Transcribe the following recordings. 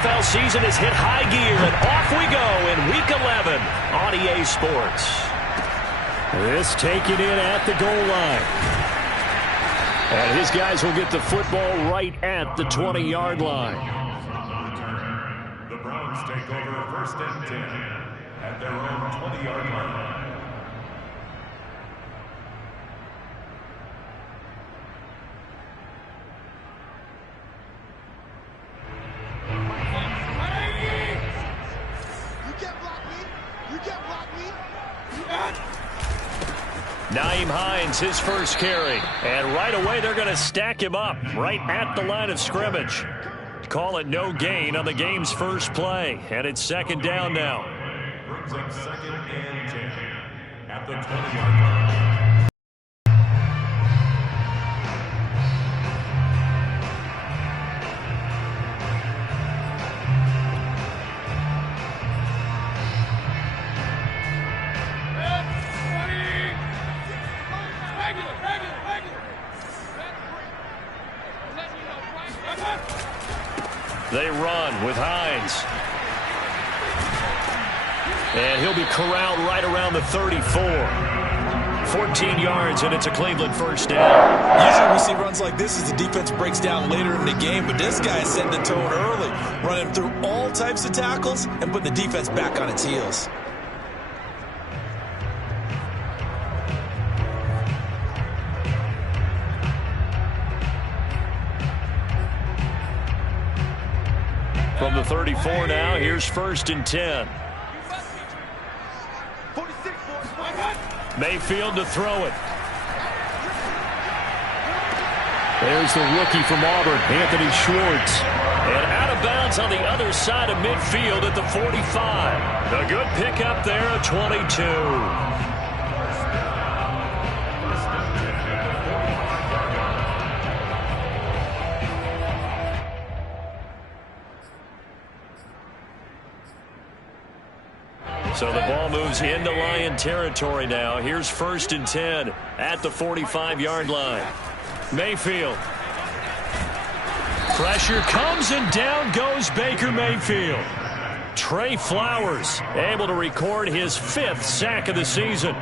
NFL season has hit high gear, and off we go in Week 11 on EA Sports. This taken in at the goal line. And his guys will get the football right at the 20-yard line. The Browns take over first and 10 at their own 20-yard line. Nyheim Hines, his first carry. And right away, they're going to stack him up right at the line of scrimmage. Call it no gain on the game's first play. And it's second down now. Brings up second and 10 at the 20-yard line. They run with Hines. And he'll be corralled right around the 34. 14 yards, and it's a Cleveland first down. Usually we see runs like this as the defense breaks down later in the game, but this guy is setting the tone early, running through all types of tackles and putting the defense back on its heels. From the 34 now, here's first and 10. Mayfield to throw it. There's the rookie from Auburn, Anthony Schwartz. And out of bounds on the other side of midfield at the 45. A good pickup there, a 22. So the ball moves into Lion territory now. Here's first and 10 at the 45-yard line. Mayfield. Pressure comes and down goes Baker Mayfield. Trey Flowers able to record his 5th sack of the season.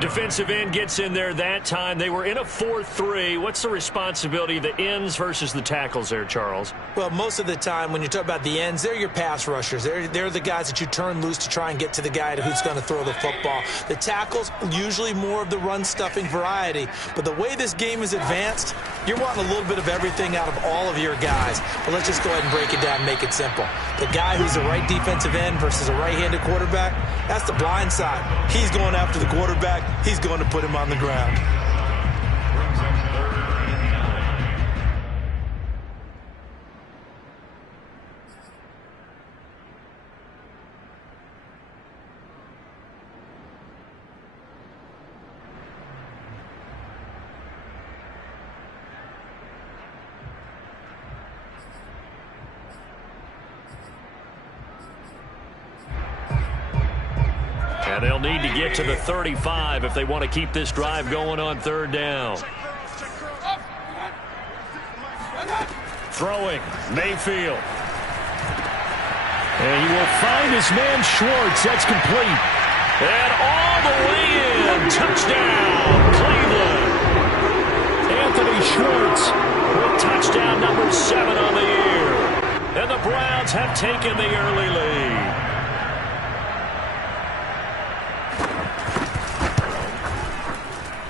Defensive end gets in there that time. They were in a 4-3. What's the responsibility of the ends versus the tackles there, Charles? Well, most of the time when you talk about the ends, they're your pass rushers. They're the guys that you turn loose to try and get to the guy who's going to throw the football. The tackles, usually more of the run-stuffing variety. But the way this game is advanced, you're wanting a little bit of everything out of all of your guys. But let's just go ahead and break it down and make it simple. The guy who's a right defensive end versus a right-handed quarterback, that's the blind side. He's going after the quarterback. He's going to put him on the ground. And they'll need to get to the 35 if they want to keep this drive going on third down. Throwing, Mayfield. And he will find his man Schwartz. That's complete. And all the way in. Touchdown, Cleveland. Anthony Schwartz with touchdown number 7 on the year. And the Browns have taken the early lead.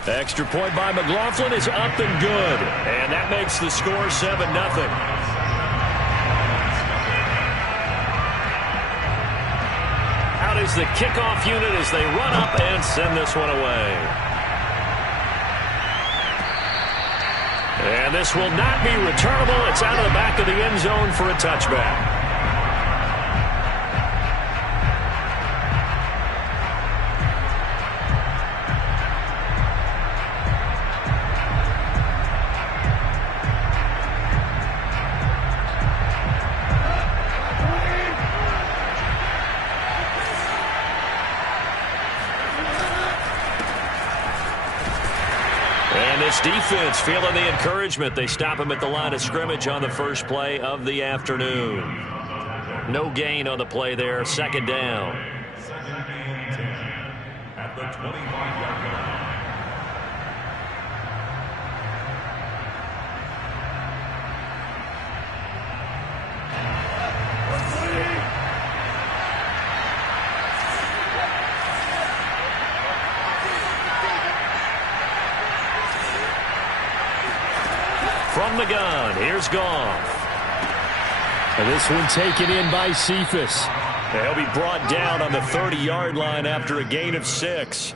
Extra point by McLaughlin is up and good. And that makes the score 7-0. Out is the kickoff unit as they run up and send this one away. And this will not be returnable. It's out of the back of the end zone for a touchback. Defense feeling the encouragement. They stop him at the line of scrimmage on the first play of the afternoon. No gain on the play there. Second down. Second and 10 at the 25-yard line. From the gun, here's Goff. And this one taken in by Cephas. He'll be brought down on the 30-yard line after a gain of 6.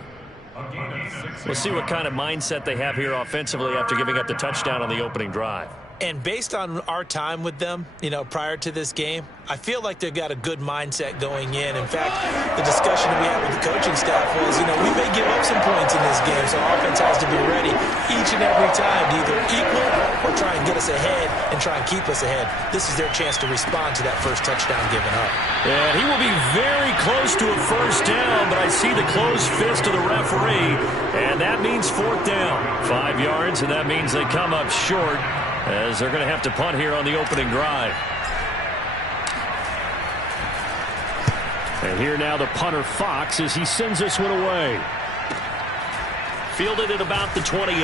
We'll see what kind of mindset they have here offensively after giving up the touchdown on the opening drive. And based on our time with them, prior to this game, I feel like they've got a good mindset going in. In fact, the discussion that we had with the coaching staff was, we may give up some points in this game, so offense has to be ready each and every time to either equal or try and get us ahead and try and keep us ahead. This is their chance to respond to that first touchdown given up. And he will be very close to a first down, but I see the closed fist of the referee, and that means 4th down. 5 yards, and that means they come up short, as they're going to have to punt here on the opening drive. And here now the punter Fox as he sends this one away. Fielded at about the 28.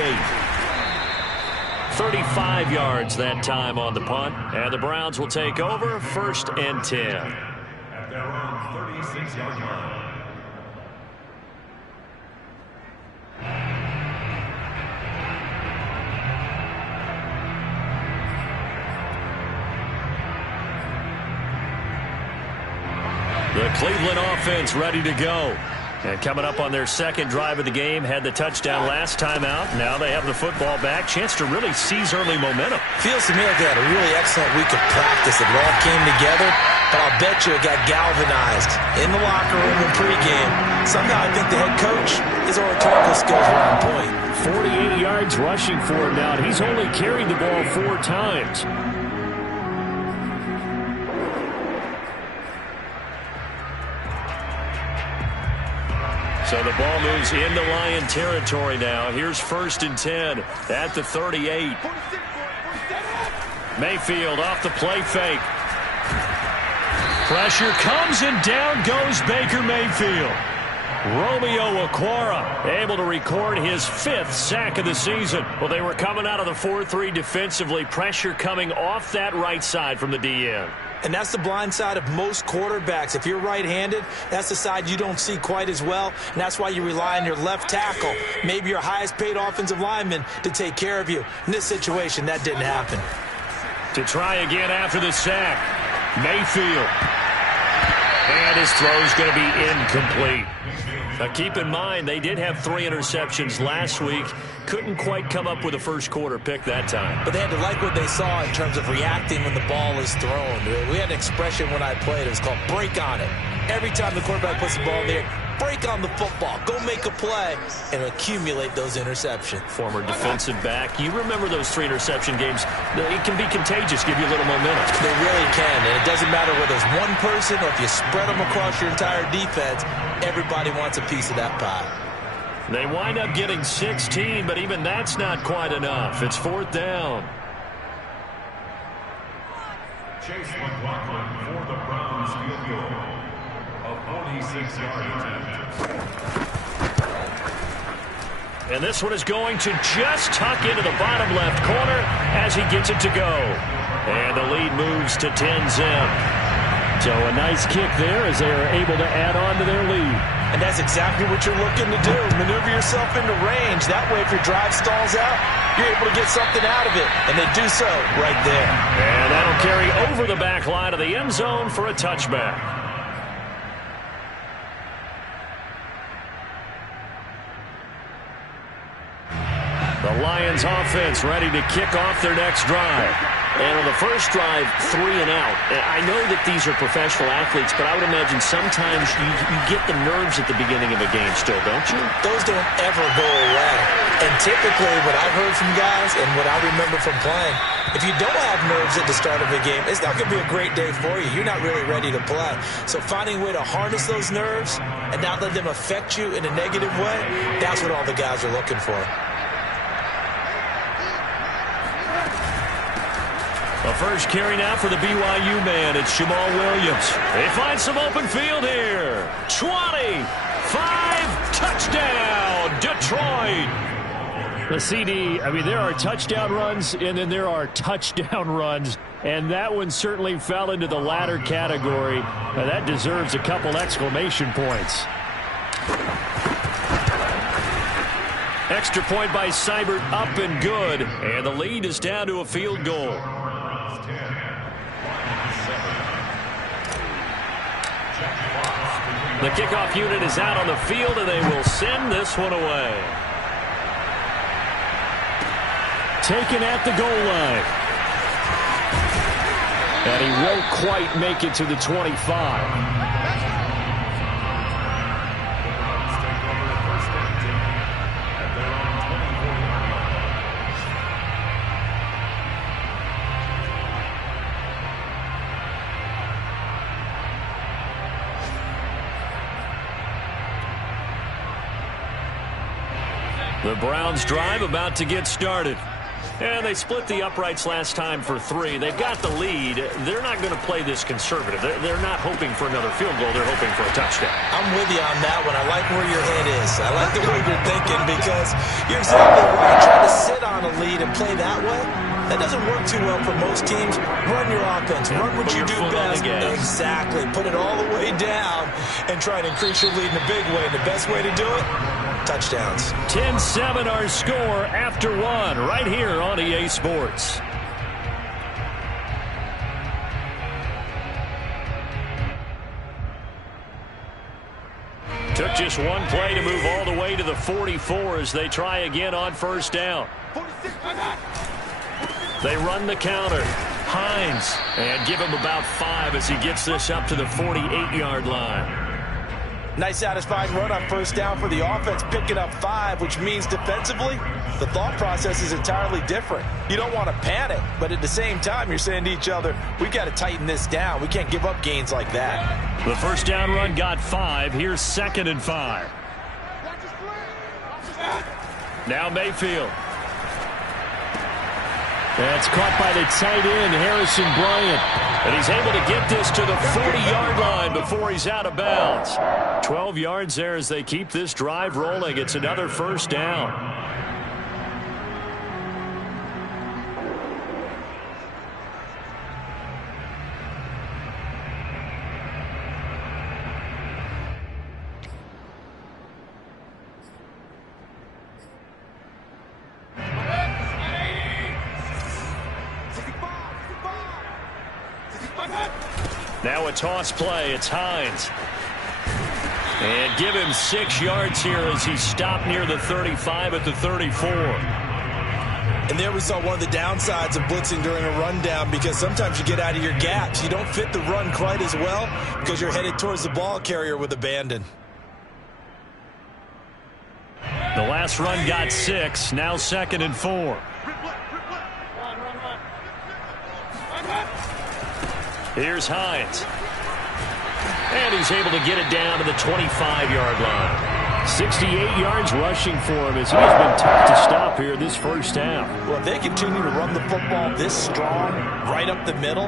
35 yards that time on the punt. And the Browns will take over 1st and 10. At their own 36-yard line. The Cleveland offense ready to go. And coming up on their second drive of the game, had the touchdown last time out. Now they have the football back. Chance to really seize early momentum. Feels to me like they had a really excellent week of practice. It all came together, but I'll bet you it got galvanized in the locker room in pregame. Somehow I think the head coach, his oratorical skills were on point. 48 yards rushing for him now. He's only carried the ball 4 times. So the ball moves into Lion territory now. Here's 1st and 10 at the 38. Mayfield off the play fake. Pressure comes and down goes Baker Mayfield. Romeo Okwara able to record his 5th sack of the season. Well, they were coming out of the 4-3 defensively. Pressure coming off that right side from the DN. And that's the blind side of most quarterbacks. If you're right-handed, that's the side you don't see quite as well, and that's why you rely on your left tackle, maybe your highest-paid offensive lineman, to take care of you. In this situation, that didn't happen. To try again after the sack, Mayfield. And his throw's going to be incomplete. Now keep in mind, they did have 3 interceptions last week. Couldn't quite come up with a first-quarter pick that time. But they had to like what they saw in terms of reacting when the ball is thrown. We had an expression when I played. It was called break on it. Every time the quarterback puts the ball in there, break on the football. Go make a play and accumulate those interceptions. Former defensive back. You remember those 3 interception games. It can be contagious, give you a little momentum. They really can, and it doesn't matter whether it's one person or if you spread them across your entire defense. Everybody wants a piece of that pie. They wind up getting 16, but even that's not quite enough. It's 4th down. Chase McLaughlin for the Browns field goal. A 46-yard attempt. And this one is going to just tuck into the bottom left corner as he gets it to go. And the lead moves to 10-zip. So a nice kick there as they are able to add on to their lead. And that's exactly what you're looking to do. Maneuver yourself into range. That way, if your drive stalls out, you're able to get something out of it. And they do so right there. And that'll carry over the back line of the end zone for a touchback. The Lions offense ready to kick off their next drive. And on the first drive, 3 and out. I know that these are professional athletes, but I would imagine sometimes you get the nerves at the beginning of a game still, don't you? Those don't ever go away. And typically what I've heard from guys and what I remember from playing, if you don't have nerves at the start of a game, it's not going to be a great day for you. You're not really ready to play. So finding a way to harness those nerves and not let them affect you in a negative way, that's what all the guys are looking for. A first carry now for the BYU man. It's Jamal Williams. They find some open field here. 25, touchdown, Detroit. The CD, I mean, there are touchdown runs, and then there are touchdown runs. And that one certainly fell into the latter category. Now, that deserves a couple exclamation points. Extra point by Seibert, up and good. And the lead is down to a field goal. The kickoff unit is out on the field, and they will send this one away. Taken at the goal line. And he won't quite make it to the 25. The Browns drive about to get started. And they split the uprights last time for 3. They've got the lead. They're not going to play this conservative. They're not hoping for another field goal. They're hoping for a touchdown. I'm with you on that one. I like where your head is. I like the way you're thinking because you're exactly right. Trying to sit on a lead and play that way, that doesn't work too well for most teams. Run your offense. Run what you do best. Exactly. Put it all the way down and try to increase your lead in a big way. And the best way to do it? Touchdowns. 10-7 our score after 1 right here on EA Sports. Took just one play to move all the way to the 44 as they try again on first down. They run the counter. Hines, and give him about 5 as he gets this up to the 48-yard line. Nice satisfying run on first down for the offense, picking up 5, which means defensively, the thought process is entirely different. You don't want to panic, but at the same time, you're saying to each other, we got to tighten this down. We can't give up gains like that. The first down run got 5. Here's 2nd and 5. Now Mayfield. That's caught by the tight end, Harrison Bryant. And he's able to get this to the 40-yard line before he's out of bounds. 12 yards there as they keep this drive rolling. It's another first down. Now a toss play. It's Hines. And give him 6 yards here as he stopped near the 35 at the 34. And there we saw one of the downsides of blitzing during a rundown because sometimes you get out of your gaps. You don't fit the run quite as well because you're headed towards the ball carrier with abandon. The last run got 6. Now 2nd and 4. Here's Hines. And he's able to get it down to the 25-yard line. 68 yards rushing for him as he's been tough to stop here this first half. Well, if they continue to run the football this strong, right up the middle,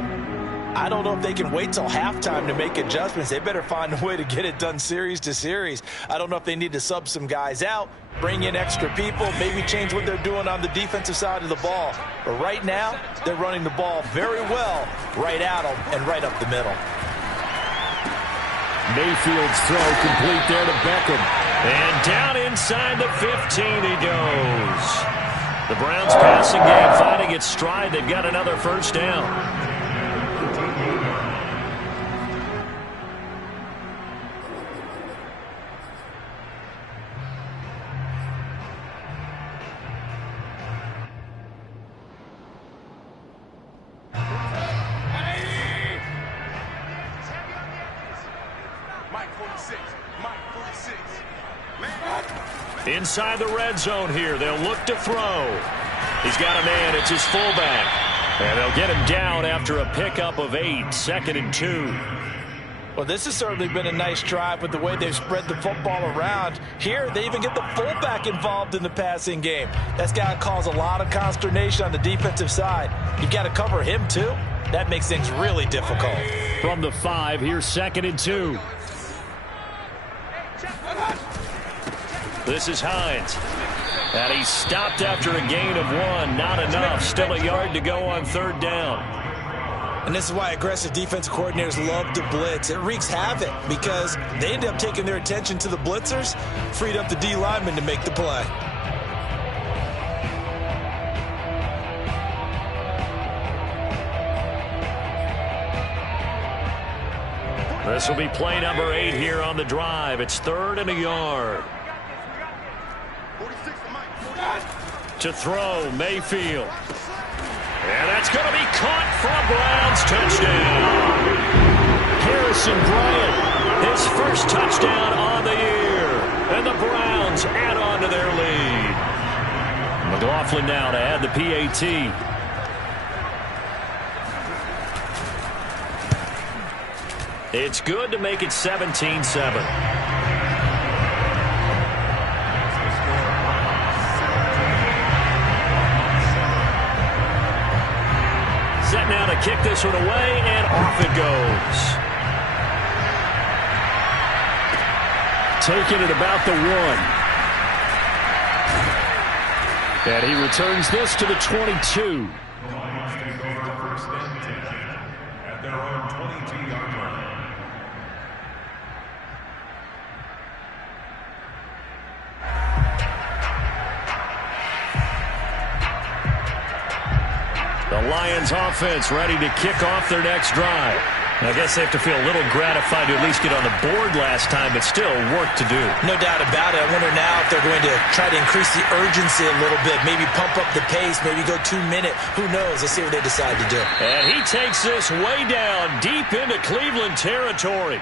I don't know if they can wait till halftime to make adjustments. They better find a way to get it done series to series. I don't know if they need to sub some guys out, bring in extra people, maybe change what they're doing on the defensive side of the ball. But right now, they're running the ball very well right at them and right up the middle. Mayfield's throw complete there to Beckham. And down inside the 15 he goes. The Browns passing game finding its stride. They've got another first down. Inside the red zone here. They'll look to throw. He's got a man. It's his fullback. And they'll get him down after a pickup of 8. 2nd and 2. Well, this has certainly been a nice drive with the way they've spread the football around. Here, they even get the fullback involved in the passing game. That's got to cause a lot of consternation on the defensive side. You've got to cover him, too. That makes things really difficult. From the 5, here's 2nd and 2. This is Hines. And he's stopped after a gain of 1. Not enough. Still a yard to go on 3rd down. And this is why aggressive defense coordinators love to blitz. It wreaks havoc because they end up taking their attention to the blitzers, freed up the D lineman to make the play. This will be play number 8 here on the drive. It's 3rd and a yard. To throw, Mayfield. And that's going to be caught for a Browns touchdown. Harrison Bryant, his first touchdown on the year. And the Browns add on to their lead. McLaughlin now to add the PAT. It's good to make it 17-7. Set now to kick this one away, and off it goes. Taking it about the 1. And he returns this to the 22. The Lions take over 1st and 10 at their own 22-yard line. The Lions offense ready to kick off their next drive. I guess they have to feel a little gratified to at least get on the board last time, but still work to do. No doubt about it. I wonder now if they're going to try to increase the urgency a little bit, maybe pump up the pace, maybe go 2-minute. Who knows? Let's see what they decide to do. And he takes this way down deep into Cleveland territory.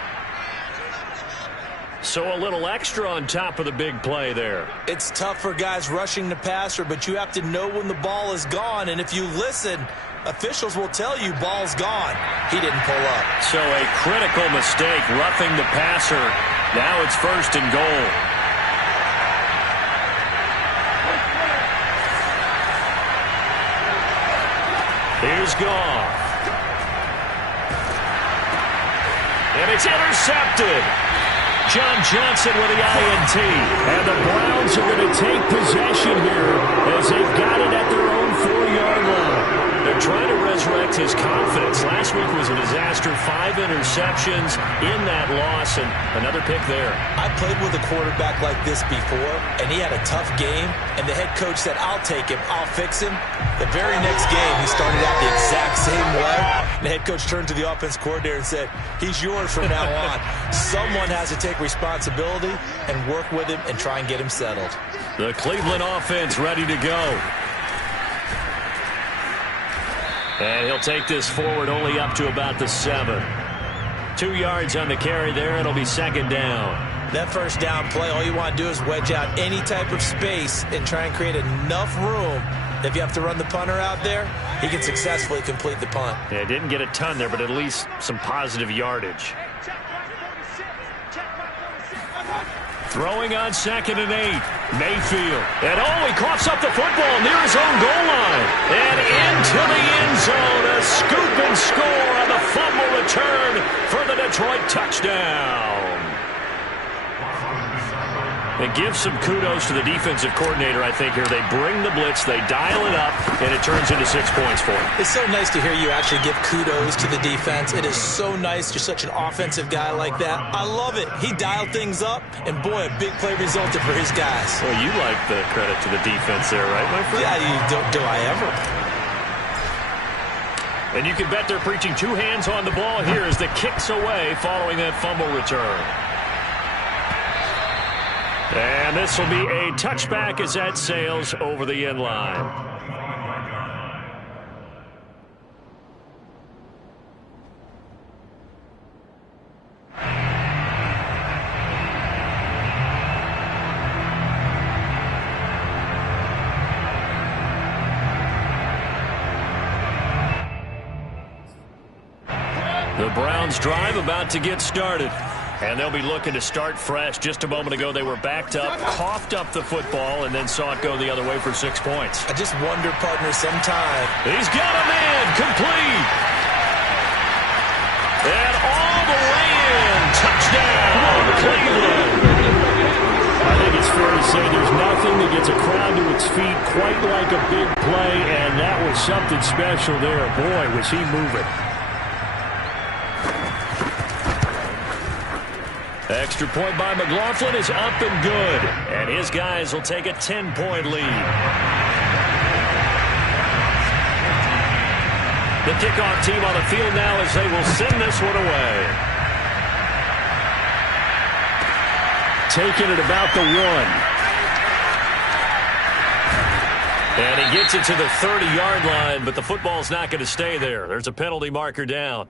So a little extra on top of the big play there. It's tough for guys rushing the passer, but you have to know when the ball is gone. And if you listen, officials will tell you ball's gone. He didn't pull up. So a critical mistake, roughing the passer. Now it's 1st and goal. Here's Goff. And it's intercepted. John Johnson with the INT. And the Browns are going to take possession here as they've got it at their own 4-yard line. They're trying to resurrect his confidence. Last week was a disaster. 5 interceptions in that loss, and another pick there. I played with a quarterback like this before, and he had a tough game, and the head coach said, I'll take him, I'll fix him. The very next game, he started out the exact same way. The head coach turned to the offense coordinator and said, he's yours from now on. Someone has to take responsibility and work with him and try and get him settled. The Cleveland offense ready to go. And he'll take this forward only up to about the 7. 2 yards on the carry there. It'll be 2nd down. That 1st down play, all you want to do is wedge out any type of space and try and create enough room. If you have to run the punter out there, he can successfully complete the punt. Yeah, didn't get a ton there, but at least some positive yardage. Throwing on 2nd and 8. Mayfield. And he coughs up the football near his own goal line. And into the end zone. A scoop and score on the fumble return for the Detroit touchdown. And give some kudos to the defensive coordinator, I think, here. They bring the blitz, they dial it up, and it turns into 6 points for them. It's so nice to hear you actually give kudos to the defense. It is so nice. You're such an offensive guy like that. I love it. He dialed things up, and boy, a big play resulted for his guys. Well, you like the credit to the defense there, right, my friend? Yeah, do I ever? And you can bet they're preaching 2 hands on the ball here as the kick's away following that fumble return. And this will be a touchback as that sails over the end line. The Browns Browns drive about to get started. And they'll be looking to start fresh. Just a moment ago, they were backed up, coughed up the football, and then saw it go the other way for 6 points. I just wonder, partner, sometime. He's got a man complete. And all the way in. Touchdown, Cleveland. I think it's fair to say there's nothing that gets a crowd to its feet quite like a big play, and that was something special there. Boy, was he moving. Extra point by McLaughlin is up and good, and his guys will take a 10-point lead. The kickoff team on the field now as they will send this one away. Taking it about the 1. And he gets it to the 30-yard line, but the football's not going to stay there. There's a penalty marker down.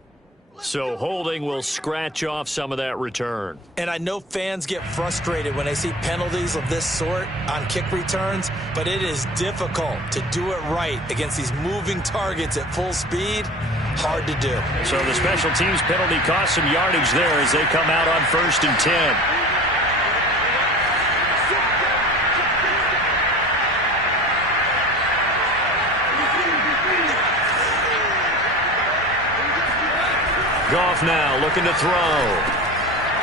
So holding will scratch off some of that return. And I know fans get frustrated when they see penalties of this sort on kick returns, but it is difficult to do it right against these moving targets at full speed. Hard to do. So the special teams penalty cost some yardage there as they come out on 1st and 10. Goff now looking to throw.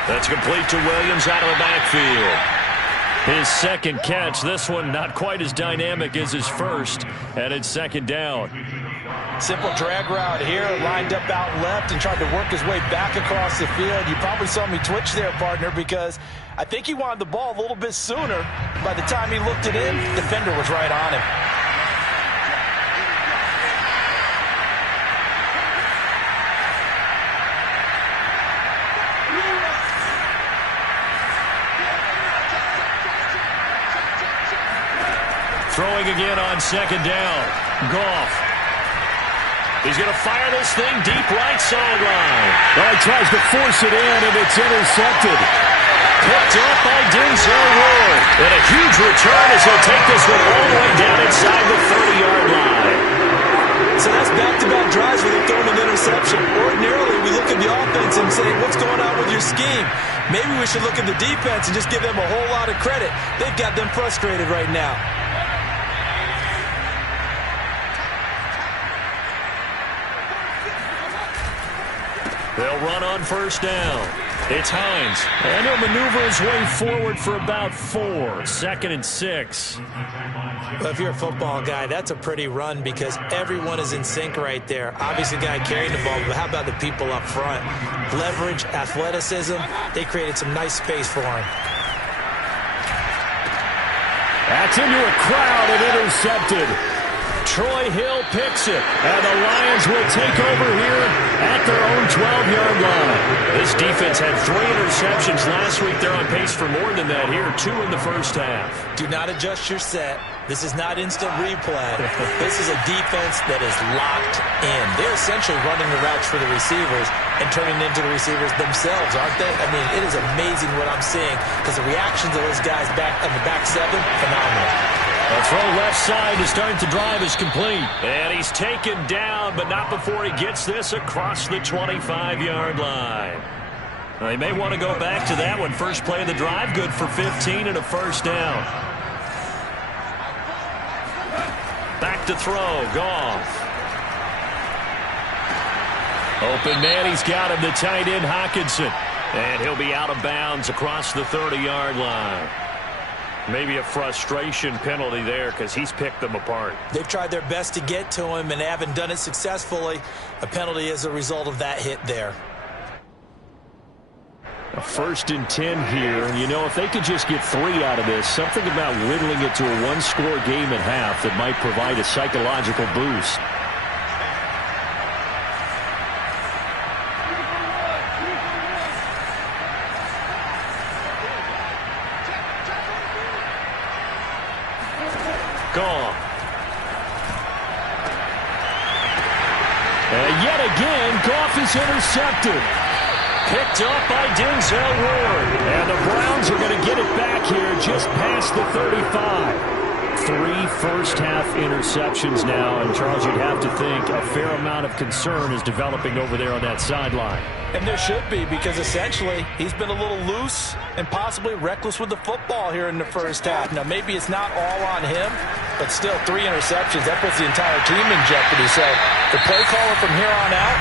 That's complete to Williams out of the backfield. His second catch. This one not quite as dynamic as his first, and it's 2nd down. Simple drag route here, lined up out left and tried to work his way back across the field. You probably saw me twitch there, partner, because I think he wanted the ball a little bit sooner. By the time he looked it in, the defender was right on him. Throwing again on 2nd down. Goff. He's going to fire this thing deep right sideline. Well, he tries to force it in, and it's intercepted. Picked up by Denzel Ward. And a huge return as he'll take this one all the way down inside the 30-yard line. So that's back-to-back drives where they've thrown an interception. Ordinarily, we look at the offense and say, what's going on with your scheme? Maybe we should look at the defense and just give them a whole lot of credit. They've got them frustrated right now. They'll run on 1st down. It's Hines. And he'll maneuver his way forward for about 4. 2nd and 6. Well, if you're a football guy, that's a pretty run because everyone is in sync right there. Obviously, the guy carrying the ball, but how about the people up front? Leverage, athleticism, they created some nice space for him. That's into a crowd and intercepted. Troy Hill picks it, and the Lions will take over here at their own 12-yard line. This defense had 3 interceptions last week. They're on pace for more than that here, 2 in the first half. Do not adjust your set. This is not instant replay. This is a defense that is locked in. They're essentially running the routes for the receivers and turning into the receivers themselves, aren't they? I mean, it is amazing what I'm seeing because the reactions of those guys back on the back 7, phenomenal. A throw left side to start the drive is complete. And he's taken down, but not before he gets this across the 25-yard line. They may want to go back to that one. First play of the drive, good for 15 and a 1st down. Back to throw, Goff. Open man, he's got him, the tight end, Hockenson. And he'll be out of bounds across the 30-yard line. Maybe a frustration penalty there because he's picked them apart. They've tried their best to get to him and haven't done it successfully. A penalty as a result of that hit there. A 1st and 10 here. You know, if they could just get 3 out of this, something about whittling it to a 1-score game at half that might provide a psychological boost. Gone. And yet again, Goff is intercepted. Picked up by Denzel Ward. And the Browns are going to get it back here just past the 35. 3 first-half interceptions now. And, Charles, you'd have to think a fair amount of concern is developing over there on that sideline. And there should be, because essentially he's been a little loose and possibly reckless with the football here in the first half. Now, maybe it's not all on him, but still 3 interceptions. That puts the entire team in jeopardy. So the play caller from here on out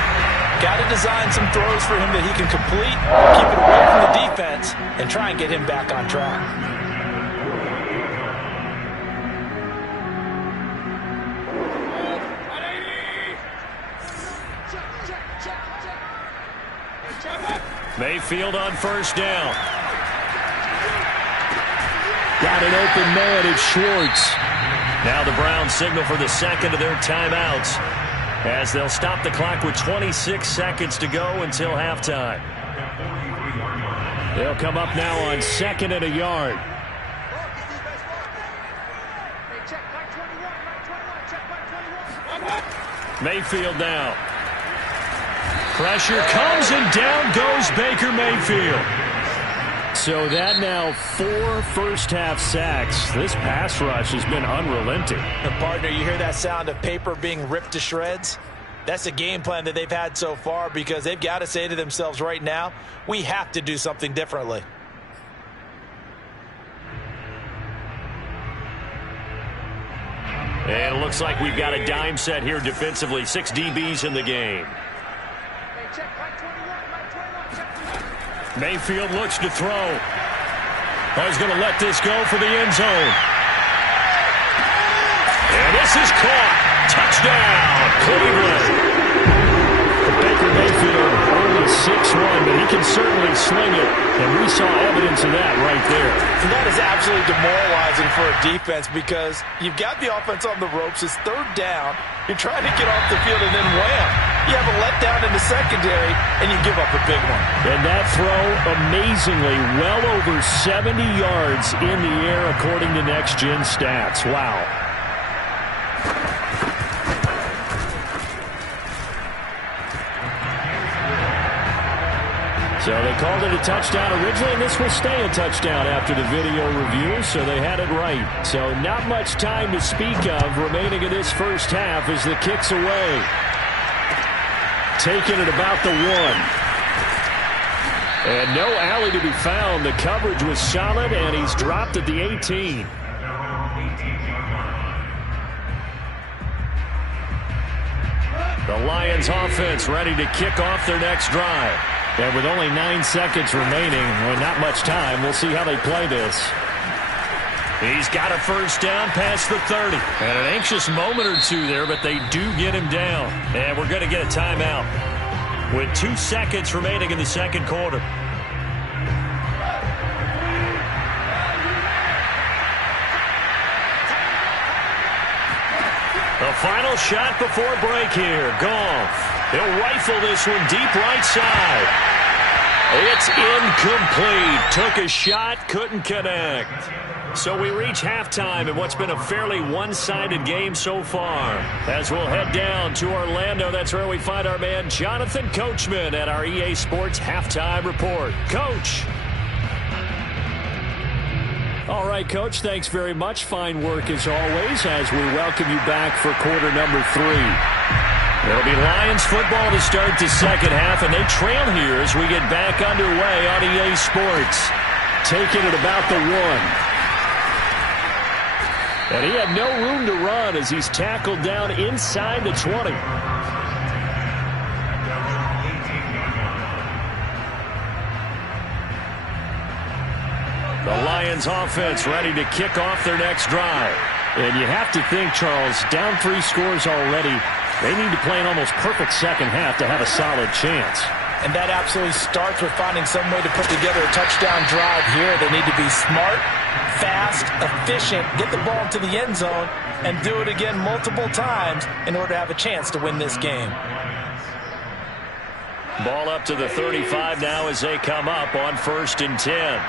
got to design some throws for him that he can complete, keep it away from the defense, and try and get him back on track. Mayfield on first down. Got an open man, it's Schwartz. Now the Browns signal for the second of their timeouts as they'll stop the clock with 26 seconds to go until halftime. They'll come up now on 2nd and a yard. Mayfield now. Pressure comes and down goes Baker Mayfield. So that now 4 first-half sacks. This pass rush has been unrelenting. And partner, you hear that sound of paper being ripped to shreds? That's the game plan that they've had so far, because they've got to say to themselves right now, we have to do something differently. And it looks like we've got a dime set here defensively. 6 DBs in the game. Mayfield looks to throw. Oh, he's going to let this go for the end zone. And this is caught. Touchdown, Cleveland. Baker Mayfield only 6'1", but he can certainly sling it. And we saw evidence of that right there. And that is absolutely demoralizing for a defense, because you've got the offense on the ropes. It's 3rd down. You're trying to get off the field, and then wham, you have a letdown in the secondary, and you give up a big one. And that throw, amazingly, well over 70 yards in the air, according to Next Gen Stats. Wow. So they called it a touchdown originally, and this will stay a touchdown after the video review, so they had it right. So not much time to speak of remaining in this first half as the kick's away. Taking it about the 1. And no alley to be found. The coverage was solid, and he's dropped at the 18. The Lions offense ready to kick off their next drive. And with only 9 seconds remaining, well, not much time, we'll see how they play this. He's got a first down past the 30. And an anxious moment or two there, but they do get him down. And we're going to get a timeout with 2 seconds remaining in the second quarter. The final shot before break here. Goff. He'll rifle this one deep right side. It's incomplete. Took a shot, couldn't connect. So we reach halftime in what's been a fairly one-sided game so far. As we'll head down to Orlando, that's where we find our man Jonathan Coachman at our EA Sports Halftime Report. Coach. All right, Coach, thanks very much. Fine work as always as we welcome you back for quarter number 3. It'll be Lions football to start the second half, and they trail here as we get back underway on EA Sports. Taking it about the 1. And he had no room to run as he's tackled down inside the 20. The Lions offense ready to kick off their next drive. And you have to think, Charles, down 3 scores already. They need to play an almost perfect second half to have a solid chance. And that absolutely starts with finding some way to put together a touchdown drive here. They need to be smart, fast, efficient, get the ball into the end zone, and do it again multiple times in order to have a chance to win this game. Ball up to the 35 now as they come up on 1st and 10.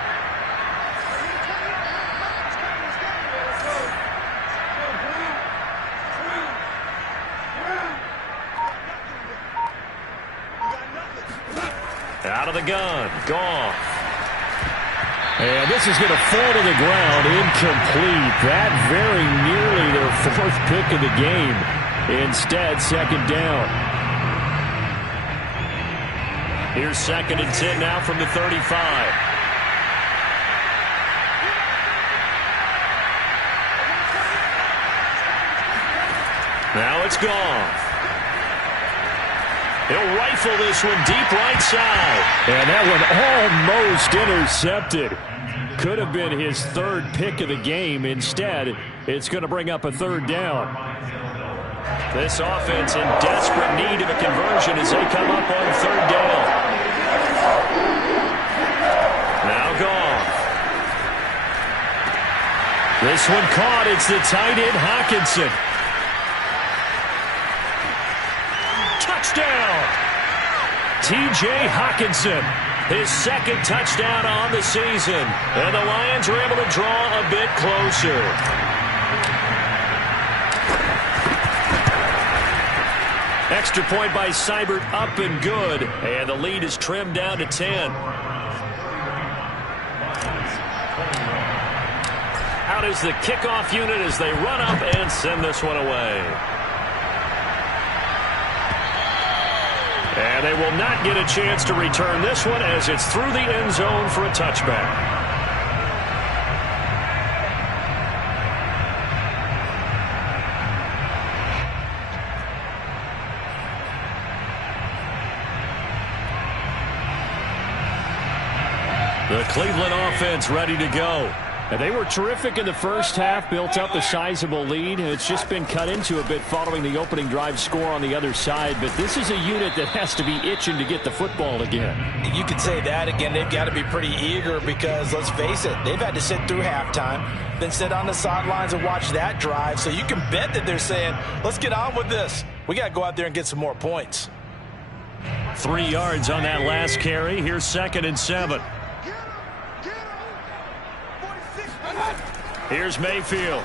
Out of the gun, Goff. And this is going to fall to the ground, incomplete. That very nearly their fourth pick of the game. Instead, second down. Here's 2nd and 10 now from the 35. Now it's gone. He'll rifle this one deep right side. And that one almost intercepted. Could have been his third pick of the game. Instead, it's going to bring up a third down. This offense in desperate need of a conversion as they come up on third down. Now gone. This one caught. It's the tight end, Hockenson. Touchdown! T.J. Hockenson, his second touchdown on the season. And the Lions are able to draw a bit closer. Extra point by Seibert, up and good. And the lead is trimmed down to 10. Out is the kickoff unit as they run up and send this one away. And they will not get a chance to return this one as it's through the end zone for a touchback. The Cleveland offense ready to go. And they were terrific in the first half, built up a sizable lead. It's just been cut into a bit following the opening drive score on the other side. But this is a unit that has to be itching to get the football again. You could say that again. They've got to be pretty eager because, let's face it, they've had to sit through halftime, then sit on the sidelines and watch that drive. So you can bet that they're saying, let's get on with this. We got to go out there and get some more points. 3 yards on that last carry. Here's 2nd and 7. Here's Mayfield.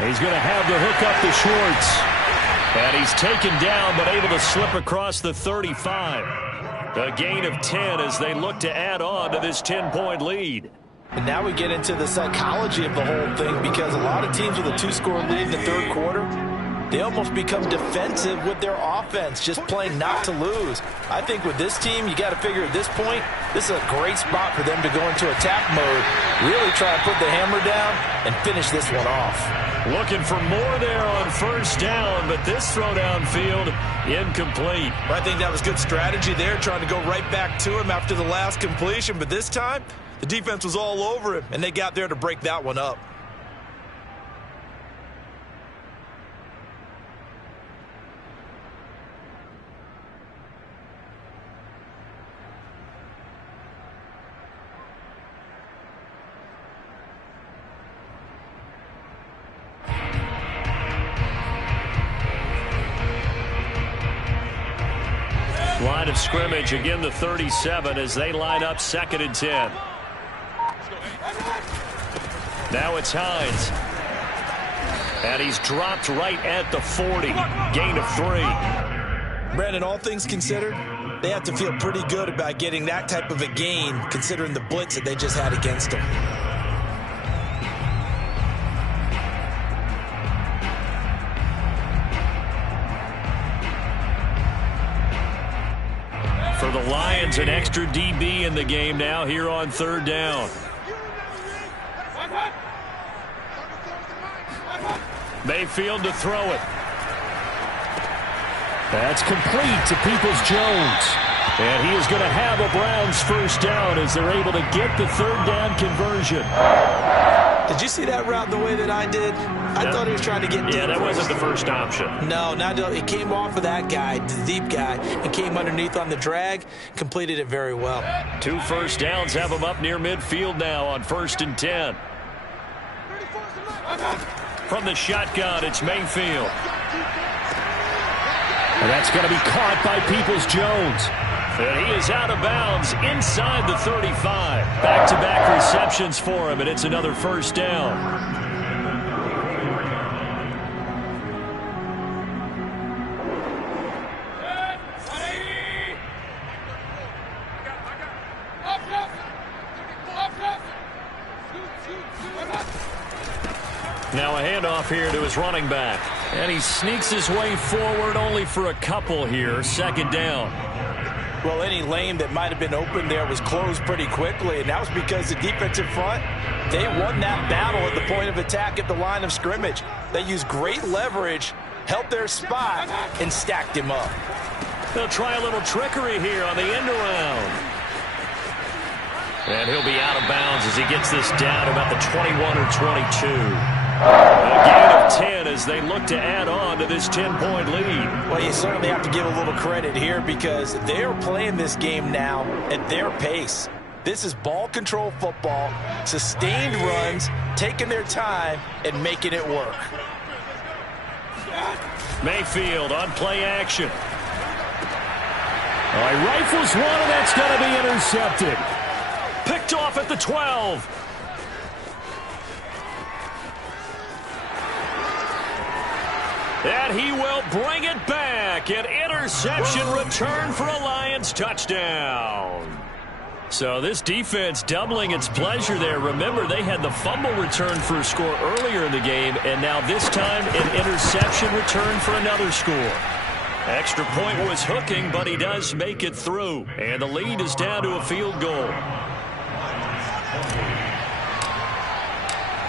He's going to have the hook up to Schwartz. And he's taken down but able to slip across the 35. A gain of 10 as they look to add on to this 10-point lead. And now we get into the psychology of the whole thing because a lot of teams with a 2-score lead in the third quarter, they almost become defensive with their offense, just playing not to lose. I think with this team, you got to figure at this point, this is a great spot for them to go into attack mode, really try to put the hammer down and finish this one off. Looking for more there on first down, but this throw downfield, incomplete. Well, I think that was good strategy there, trying to go right back to him after the last completion, but this time, the defense was all over him, and they got there to break that one up. Line of scrimmage, again the 37 as they line up 2nd and 10. Now it's Hines. And he's dropped right at the 40. Gain of 3. Brandon, all things considered, they have to feel pretty good about getting that type of a gain considering the blitz that they just had against them. For the Lions, an extra DB in the game now here on third down. Mayfield to throw it. That's complete to Peoples-Jones. And he is going to have a Browns first down as they're able to get the third down conversion. Did you see that route the way that I did? I thought he was trying to get deep. Yeah, that wasn't the first option. No, it came off of that guy, the deep guy, and came underneath on the drag, completed it very well. 2 first downs have him up near midfield now on 1st and 10. From the shotgun, it's Mayfield. And that's going to be caught by Peoples-Jones. And he is out of bounds inside the 35. Back-to-back receptions for him, and it's another first down. Now a handoff here to his running back. And he sneaks his way forward only for a couple here. Second down. Well, any lane that might have been open there was closed pretty quickly, and that was because the defensive front, they won that battle at the point of attack at the line of scrimmage. They used great leverage, held their spot, and stacked him up. They'll try a little trickery here on the end around. And he'll be out of bounds as he gets this down to about the 21 or 22. A gain of 10 as they look to add on to this 10-point lead. Well, you certainly have to give a little credit here because they're playing this game now at their pace. This is ball control football, sustained runs, taking their time, and making it work. Mayfield on play action. All right, rifles one, and that's going to be intercepted. Picked off at the 12. And he will bring it back. An interception return for a Lions touchdown. So this defense doubling its pleasure there. Remember, they had the fumble return for a score earlier in the game, and now this time an interception return for another score. Extra point was hooking, but he does make it through. And the lead is down to a field goal.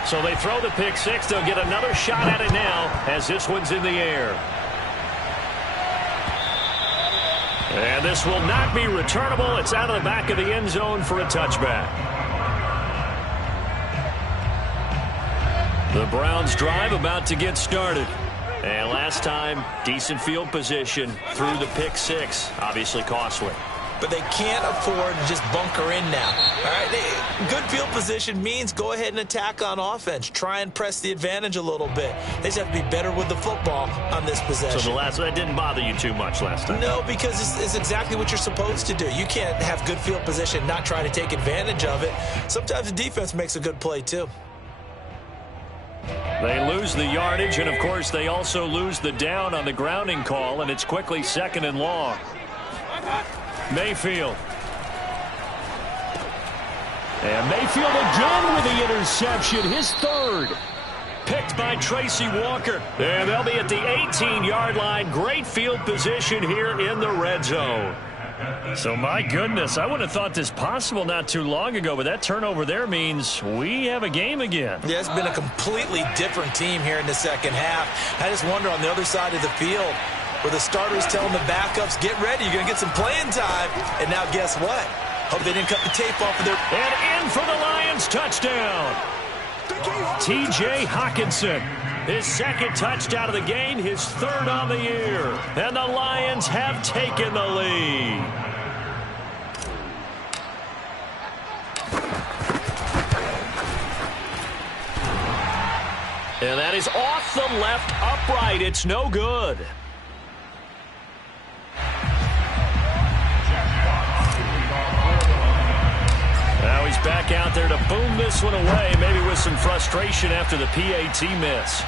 So they throw the pick six. They'll get another shot at it now as this one's in the air. And this will not be returnable. It's out of the back of the end zone for a touchback. The Browns drive about to get started. And last time, decent field position through the pick six. Obviously costly. But they can't afford to just bunker in now. All right, good field position means go ahead and attack on offense. Try and press the advantage a little bit. They just have to be better with the football on this possession. So that didn't bother you too much last time? No, because it's exactly what you're supposed to do. You can't have good field position, not try to take advantage of it. Sometimes the defense makes a good play too. They lose the yardage, and of course they also lose the down on the grounding call, and it's quickly second and long. Mayfield. And Mayfield again with the interception, his third. Picked by Tracy Walker. And they'll be at the 18-yard line. Great field position here in the red zone. So, my goodness, I would have thought this possible not too long ago, but that turnover there means we have a game again. Yeah, it's been a completely different team here in the second half. I just wonder on the other side of the field, where the starters telling the backups, get ready, you're going to get some playing time. And now guess what? Hope they didn't cut the tape off of their... And in for the Lions touchdown. T.J. Hawkinson. His second touchdown of the game, his third on the year. And the Lions have taken the lead. And that is off the left upright. It's no good. Now he's back out there to boom this one away, maybe with some frustration after the PAT miss.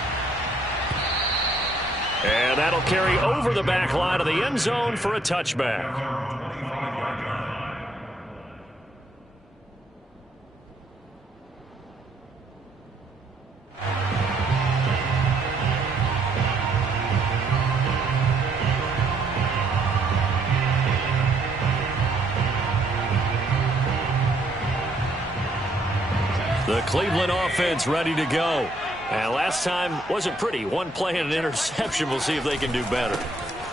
And that'll carry over the back line of the end zone for a touchback. The Cleveland offense ready to go. And last time wasn't pretty. One play and an interception. We'll see if they can do better.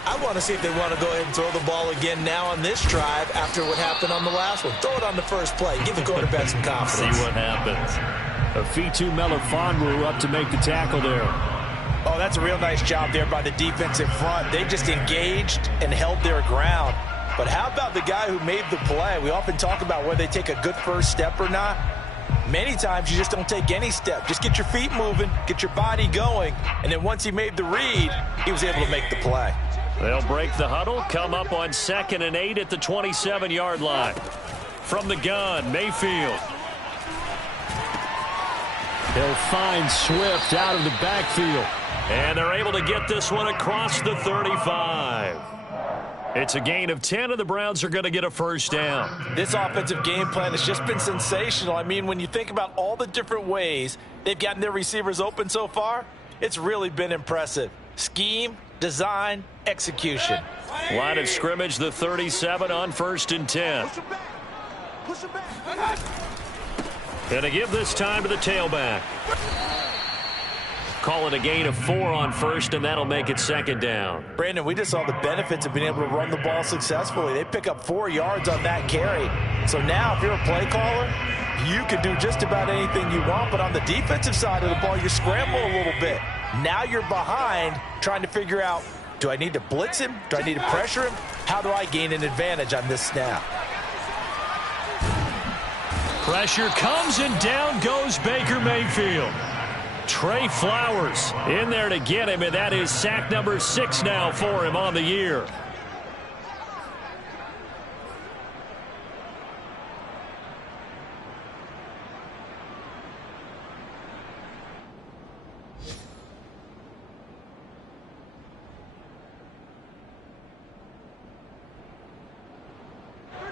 I want to see if they want to go ahead and throw the ball again now on this drive after what happened on the last one. Throw it on the first play. Give the quarterback some confidence. See what happens. Afitu Melifonwu up to make the tackle there. Oh, that's a real nice job there by the defensive front. They just engaged and held their ground. But how about the guy who made the play? We often talk about whether they take a good first step or not. Many times you just don't take any step. Just get your feet moving, get your body going, and then once he made the read, he was able to make the play. They'll break the huddle, come up on 2nd and 8 at the 27-yard line. From the gun, Mayfield. He'll find Swift out of the backfield. And they're able to get this one across the 35. It's a gain of 10, and the Browns are going to get a first down. This offensive game plan has just been sensational. I mean, when you think about all the different ways they've gotten their receivers open so far, it's really been impressive. Scheme, design, execution. Line of scrimmage, the 37 on 1st and 10. Going to give this time to the tailback. Call it a gain of 4 on 1st, and that'll make it 2nd down. Brandon, we just saw the benefits of being able to run the ball successfully. They pick up 4 yards on that carry. So now, if you're a play caller, you can do just about anything you want. But on the defensive side of the ball, you scramble a little bit. Now you're behind trying to figure out, do I need to blitz him? Do I need to pressure him? How do I gain an advantage on this snap? Pressure comes, and down goes Baker Mayfield. Trey Flowers in there to get him, and that is sack number 6 now for him on the year.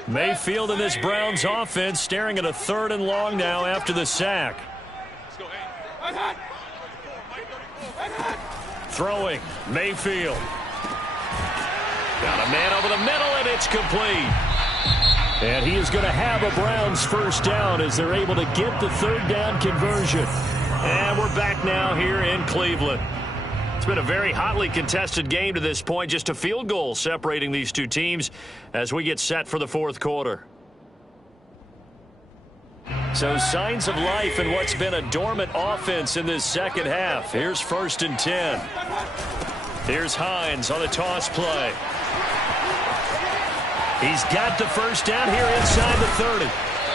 Mayfield in this Browns offense staring at a 3rd and long now after the sack. Throwing, Mayfield. Got a man over the middle, and it's complete. And he is going to have a Browns first down as they're able to get the 3rd down conversion. And we're back now here in Cleveland. It's been a very hotly contested game to this point. Just a field goal separating these two teams as we get set for the 4th quarter. So signs of life in what's been a dormant offense in this 2nd half. Here's 1st and 10. Here's Hines on the toss play. He's got the first down here inside the 30.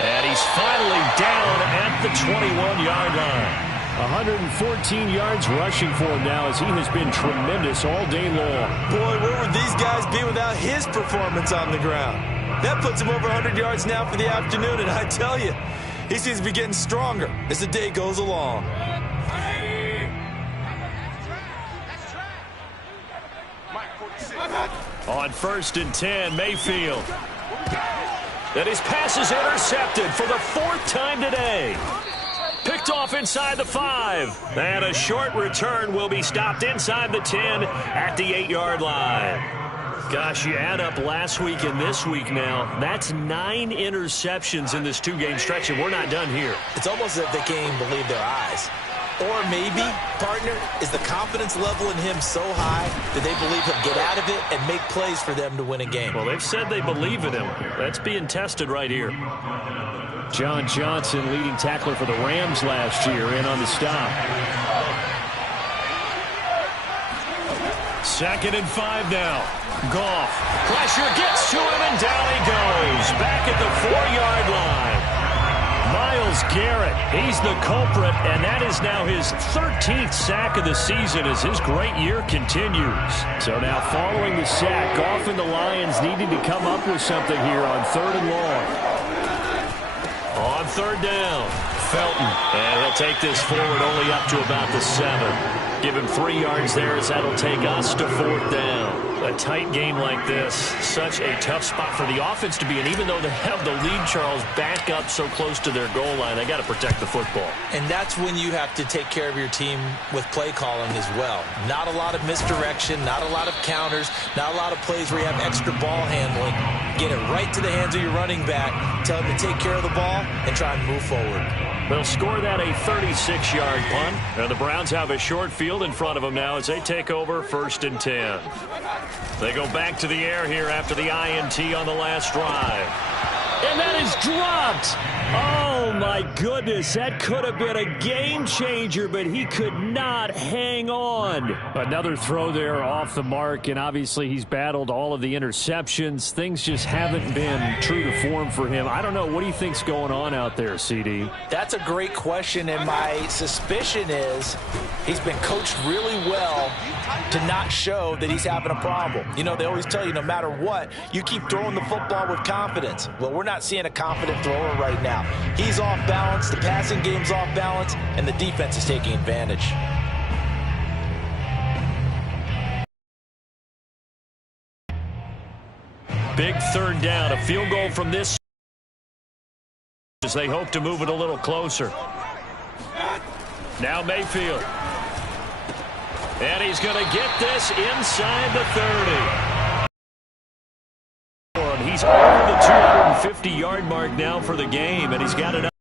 And he's finally down at the 21-yard line. 114 yards rushing for him now as he has been tremendous all day long. Boy, where would these guys be without his performance on the ground? That puts him over 100 yards now for the afternoon, and I tell you, he seems to be getting stronger as the day goes along. On 1st and 10, Mayfield. And his pass is intercepted for the 4th time today. Picked off inside the 5. And a short return will be stopped inside the 10 at the 8-yard line. Gosh, you add up last week and this week now, that's 9 interceptions in this 2-game stretch, and we're not done here. It's almost as if they can't even believe their eyes. Or maybe, partner, is the confidence level in him so high that they believe he'll get out of it and make plays for them to win a game. Well, they've said they believe in him. That's being tested right here. John Johnson, leading tackler for the Rams last year, in on the stop. 2nd and 5 now. Goff. Pressure gets to him, and down he goes. Back at the 4-yard line. Myles Garrett, he's the culprit, and that is now his 13th sack of the season as his great year continues. So now following the sack, Goff and the Lions needing to come up with something here on 3rd and long. On 3rd down, Felton. And he'll take this forward only up to about the 7. Give him 3 yards there as that'll take us to 4th down. A tight game like this, such a tough spot for the offense to be in. Even though they have the lead, Charles, back up so close to their goal line, they got to protect the football. And that's when you have to take care of your team with play calling as well. Not a lot of misdirection, not a lot of counters, not a lot of plays where you have extra ball handling. Get it right to the hands of your running back, tell him to take care of the ball, and try and move forward. They'll score that a 36-yard punt. And the Browns have a short field in front of them now as they take over 1st and 10. They go back to the air here after the INT on the last drive. And that is dropped. Oh, my goodness. That could have been a game changer, but he could not hang on. Another throw there off the mark, and obviously he's battled all of the interceptions. Things just haven't been true to form for him. I don't know. What do you think's going on out there, CD? That's a great question, and my suspicion is he's been coached really well to not show that he's having a problem. You know, they always tell you no matter what, you keep throwing the football with confidence. Well, we're not seeing a confident thrower right now. He's off balance, the passing game's off balance, and the defense is taking advantage. Big third down. A field goal from this as they hope to move it a little closer. Now Mayfield. And he's going to get this inside the 30. He's over the 250-yard mark now for the game, and he's got it up.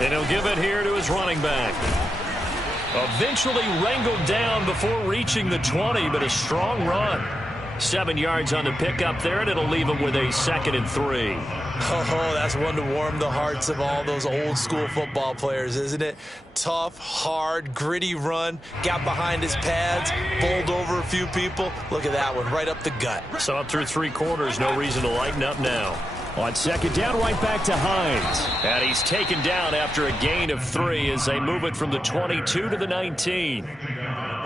And he'll give it here to his running back. Eventually wrangled down before reaching the 20, but a strong run. 7 yards on the pickup there, and it'll leave him with a 2nd and 3. Oh, that's one to warm the hearts of all those old-school football players, isn't it? Tough, hard, gritty run. Got behind his pads, bowled over a few people. Look at that one, right up the gut. So up through 3 quarters, no reason to lighten up now. On 2nd down, right back to Hines. And he's taken down after a gain of 3 as they move it from the 22 to the 19.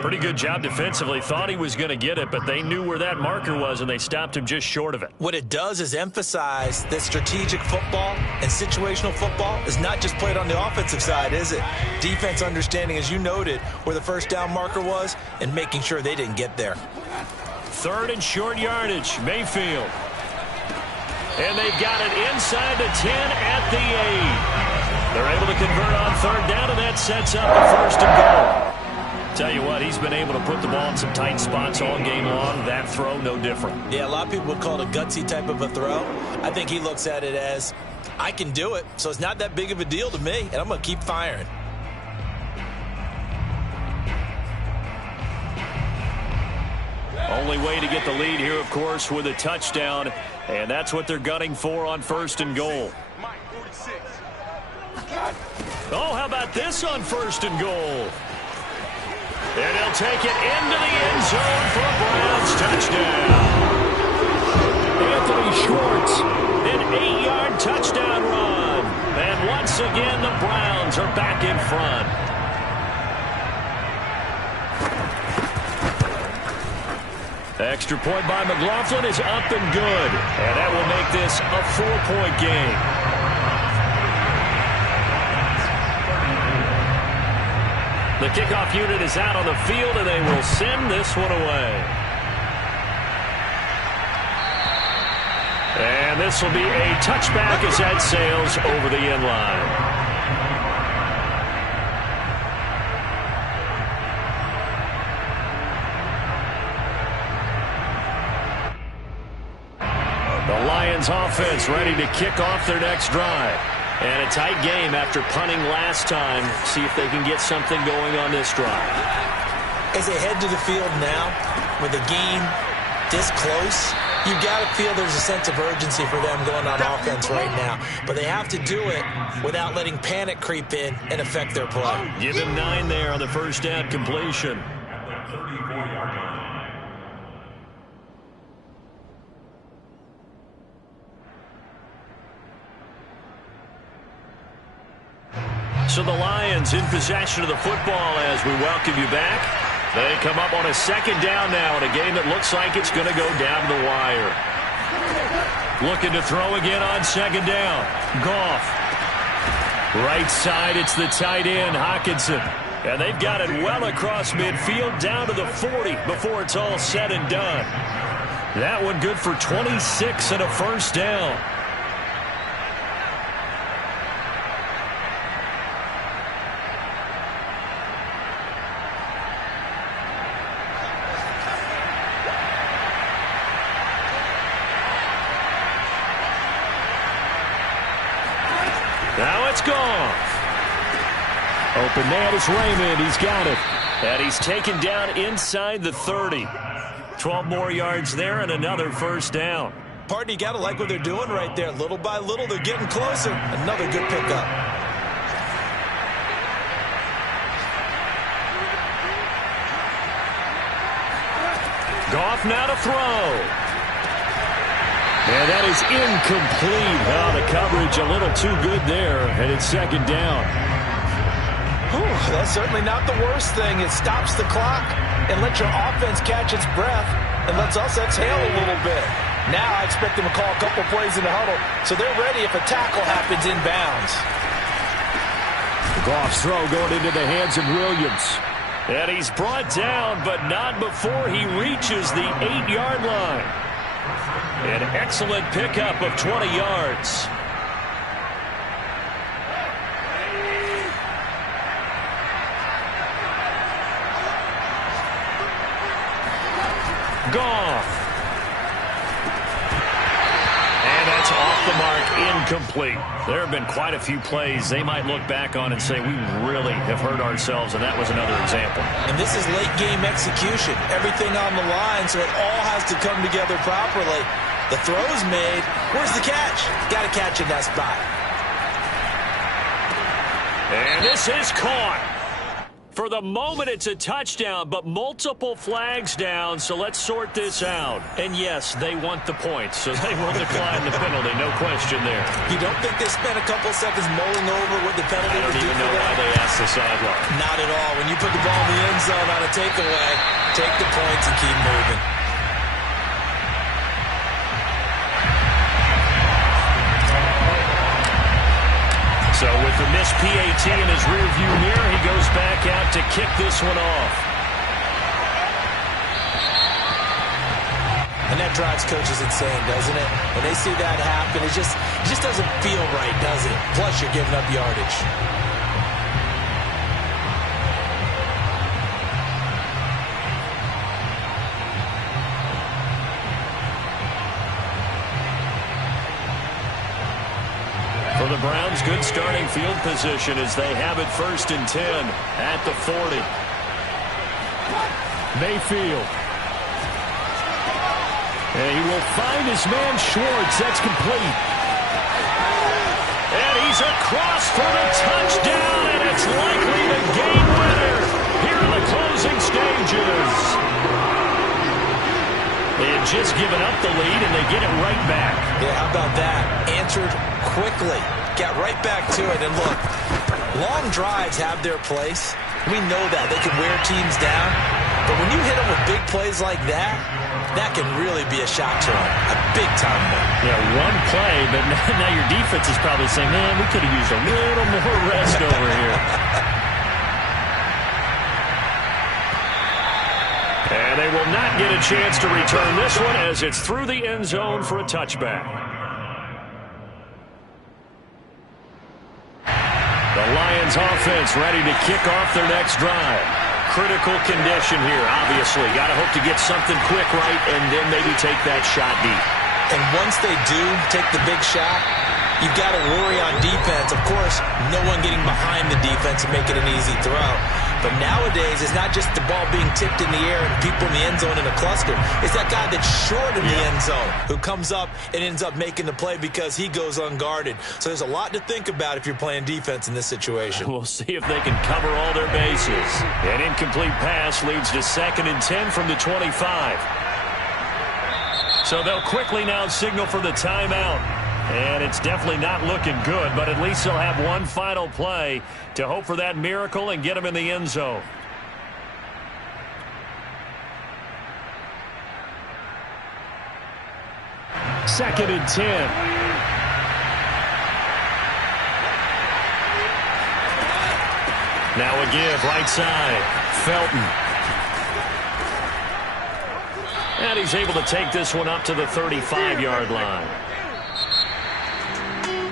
Pretty good job defensively. Thought he was going to get it, but they knew where that marker was, and they stopped him just short of it. What it does is emphasize that strategic football and situational football is not just played on the offensive side, is it? Defense understanding, as you noted, where the first down marker was and making sure they didn't get there. 3rd and short yardage, Mayfield. And they've got it inside the 10 at the 8. They're able to convert on 3rd down, and that sets up the 1st and goal. Tell you what, he's been able to put the ball in some tight spots all game long. That throw, no different. Yeah, a lot of people would call it a gutsy type of a throw. I think he looks at it as, I can do it, so it's not that big of a deal to me, and I'm going to keep firing. Only way to get the lead here, of course, with a touchdown, and that's what they're gunning for on 1st and goal. Oh, how about this on 1st and goal? And he'll take it into the end zone for a Browns touchdown. Anthony Schwartz. An 8-yard touchdown run. And once again, the Browns are back in front. Extra point by McLaughlin is up and good. And that will make this a 4-point game. The kickoff unit is out on the field, and they will send this one away. And this will be a touchback as that sails over the end line. The Lions offense ready to kick off their next drive. And a tight game after punting last time. See if they can get something going on this drive. As they head to the field now, with the game this close, you've got to feel there's a sense of urgency for them going on offense right now. But they have to do it without letting panic creep in and affect their play. Give him 9 there on the first down completion. So the Lions in possession of the football as we welcome you back. They come up on a 2nd down now in a game that looks like it's going to go down to the wire. Looking to throw again on 2nd down. Goff. Right side, it's the tight end, Hockenson. And they've got it well across midfield down to the 40 before it's all said and done. That one good for 26 and a first down. Now it's Goff. Open man is Raymond. He's got it. And he's taken down inside the 30. 12 more yards there and another first down. Partner, you got to like what they're doing right there. Little by little, they're getting closer. Another good pickup. Goff now to throw. And that is incomplete. Oh, the coverage a little too good there, and it's 2nd down. Whew, that's certainly not the worst thing. It stops the clock and lets your offense catch its breath and lets us exhale a little bit. Now I expect them to call a couple plays in the huddle, so they're ready if a tackle happens inbounds. Goff's throw going into the hands of Williams. And he's brought down, but not before he reaches the 8-yard line. An excellent pickup of 20 yards. Goff. And that's off the mark, incomplete. There have been quite a few plays they might look back on and say, we really have hurt ourselves, and that was another example. And this is late game execution. Everything on the line, so it all has to come together properly. The throw's made. Where's the catch? Got to catch in that spot. And this is caught. For the moment, it's a touchdown, but multiple flags down, so let's sort this out. And yes, they want the points, so they will decline the penalty, no question there. You don't think they spent a couple seconds mulling over what the penalty would do for them? I don't even know why they asked the sideline. Not at all. When you put the ball in the end zone on a takeaway, take the points and keep moving. So with the missed PAT in his rearview mirror, he goes back out to kick this one off. And that drives coaches insane, doesn't it? When they see that happen, it just doesn't feel right, does it? Plus, you're giving up yardage. For the Browns, good starting field position as they have it 1st and 10 at the 40. Mayfield. And he will find his man Schwartz. That's complete. And he's across for the touchdown, and it's likely the game winner here in the closing stages. They had just given up the lead, and they get it right back. Yeah, how about that? Answered quickly. Got right back to it. And look, long drives have their place. We know that. They can wear teams down. But when you hit them with big plays like that, that can really be a shock to them. A big-time one. Yeah, one play, but now your defense is probably saying, man, we could have used a little more rest over here. And they will not get a chance to return this one as it's through the end zone for a touchback. The Lions offense ready to kick off their next drive. Critical condition here, obviously. Got to hope to get something quick right and then maybe take that shot deep. And once they do take the big shot, you've got to worry on defense. Of course, no one getting behind the defense and making an easy throw. But nowadays, it's not just the ball being tipped in the air and people in the end zone in a cluster. It's that guy that's short in the end zone who comes up and ends up making the play because he goes unguarded. So there's a lot to think about if you're playing defense in this situation. We'll see if they can cover all their bases. An incomplete pass leads to 2nd and 10 from the 25. So they'll quickly now signal for the timeout. And it's definitely not looking good, but at least they'll have one final play to hope for that miracle and get them in the end zone. Second and 10. Now a give, right side. Felton. And he's able to take this one up to the 35-yard line.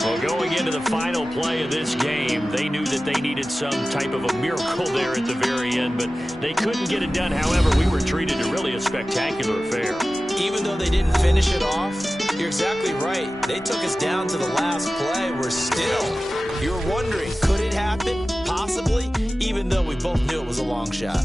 Well, going into the final play of this game, they knew that they needed some type of a miracle there at the very end, but they couldn't get it done. However, we were treated to really a spectacular affair. Even though they didn't finish it off, you're exactly right. They took us down to the last play. We're still, you're wondering, could it happen? Possibly, even though we both knew it was a long shot.